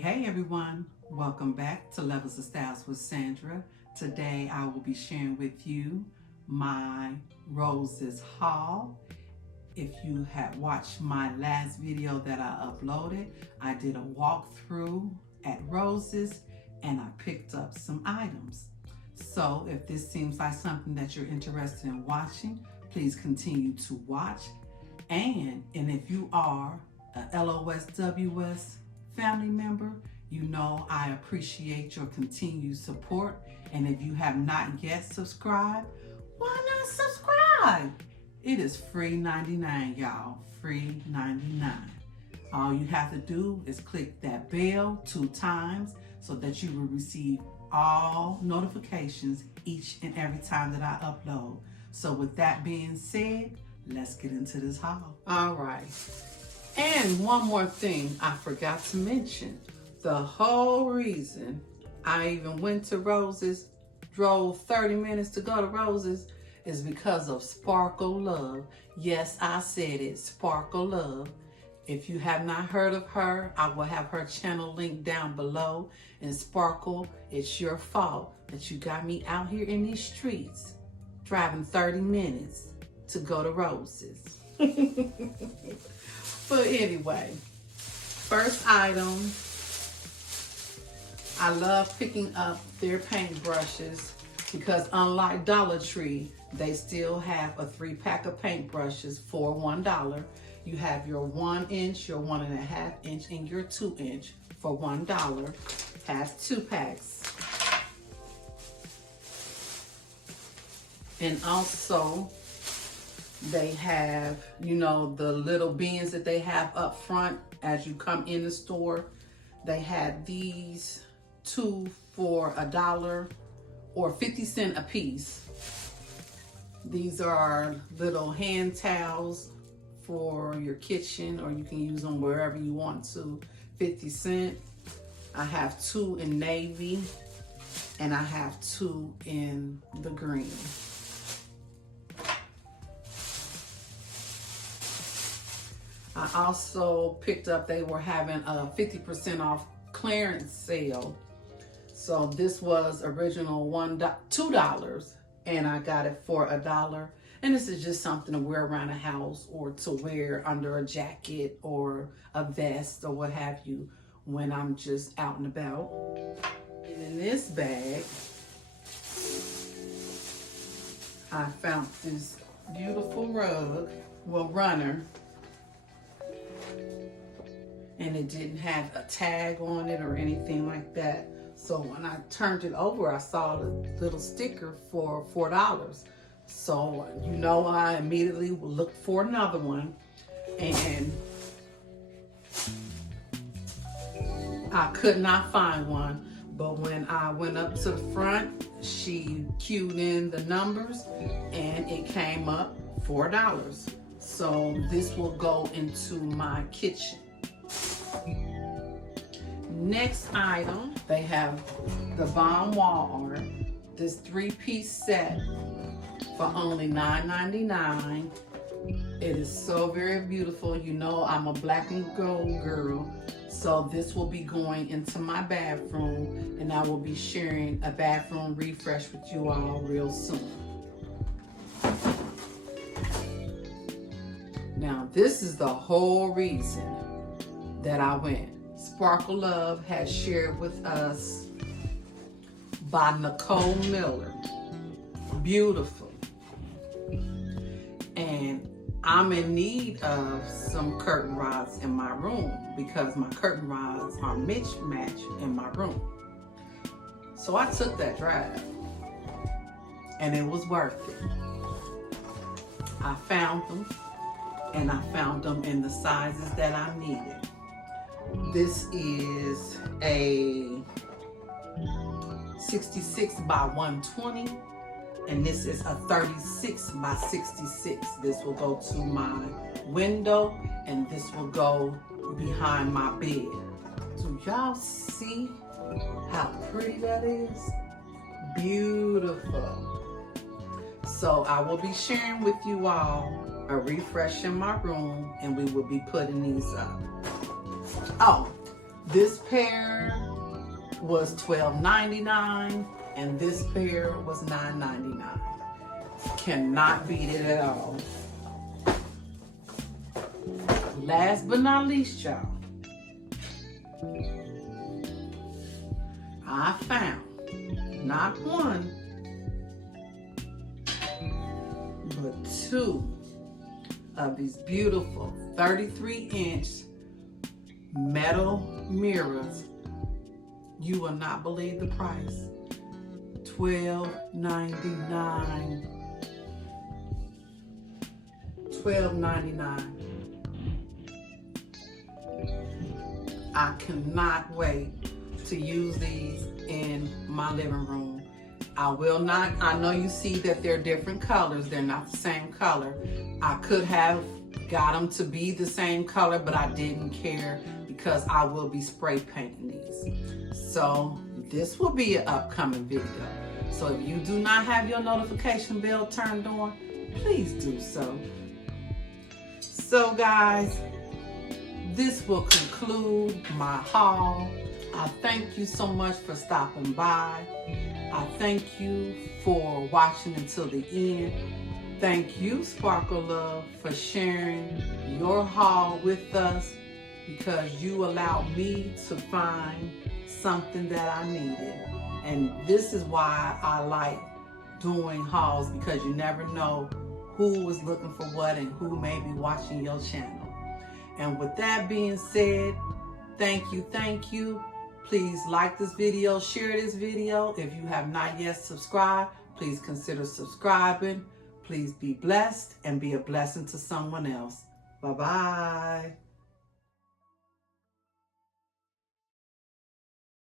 Hey everyone, welcome back to Levels of Styles with Sandra. Today I will be sharing with you my roses haul. If you had watched my last video that I uploaded, I did a walkthrough at Roses and I picked up some items. So if this seems like something that you're interested in watching, please continue to watch. And if you are a LOSWS family member, you know I appreciate your continued support. And if you have not yet subscribed, why not subscribe? It is free 99, y'all. Free 99. All you have to do is click that bell 2 times so that you will receive all notifications each and every time that I upload. So with that being said, let's get into this haul. All right. And one more thing I forgot to mention. The whole reason I even went to Roses, drove 30 minutes to go to Roses, is because of Sparkle Love. Yes, I said it, Sparkle Love. If you have not heard of her, I will have her channel linked down below. And Sparkle, it's your fault that you got me out here in these streets, driving 30 minutes to go to Roses. But anyway, first item, I love picking up their paintbrushes because unlike Dollar Tree, they still have a 3-pack of paintbrushes for $1. You have your 1 inch, your 1.5 inch, and your 2 inch for $1. Has 2 packs. And also, they have, you know, the little bins that they have up front as you come in the store. They had these 2 for $1 or 50 cents a piece. These are little hand towels for your kitchen, or you can use them wherever you want to. 50 cents. I have 2 in navy and I have 2 in the green. I also picked up, they were having a 50% off clearance sale. So this was original $2 and I got it for $1. And this is just something to wear around the house or to wear under a jacket or a vest or what have you when I'm just out and about. And in this bag, I found this beautiful rug, runner. And it didn't have a tag on it or anything like that. So when I turned it over, I saw the little sticker for $4. So, you know, I immediately looked for another one. And I could not find one. But when I went up to the front, she cued in the numbers and it came up $4. So this will go into my kitchen. Next item, they have the Bomb Wall Art, this 3-piece set for only $9.99. It is so very beautiful. You know I'm a black and gold girl, so this will be going into my bathroom, and I will be sharing a bathroom refresh with you all real soon. Now this is the whole reason that I went. Sparkle Love has shared with us by Nicole Miller. Beautiful. And I'm in need of some curtain rods in my room because my curtain rods are mismatched in my room. So I took that drive and it was worth it. I found them and I found them in the sizes that I needed. This is a 66 by 120, and this is a 36 by 66. This will go to my window, and this will go behind my bed. Do y'all see how pretty that is? Beautiful. So I will be sharing with you all a refresh in my room, and we will be putting these up. Oh, This pair was $12.99 and this pair was $9.99. Cannot beat it at all. Last but not least, y'all, I found not one, but two of these beautiful 33-inch metal mirrors. You will not believe the price. $12.99. $12.99. I cannot wait to use these in my living room. I know you see that they're different colors. They're not the same color. I could have got them to be the same color, but I didn't care because I will be spray painting these. So this will be an upcoming video. So if you do not have your notification bell turned on, please do so. So guys, this will conclude my haul. I thank you so much for stopping by. I thank you for watching until the end. Thank you, Sparkle Love, for sharing your haul with us because you allowed me to find something that I needed. And this is why I like doing hauls, because you never know who is looking for what and who may be watching your channel. And with that being said, thank you. Please like this video, share this video. If you have not yet subscribed, please consider subscribing. Please be blessed and be a blessing to someone else. Bye-bye.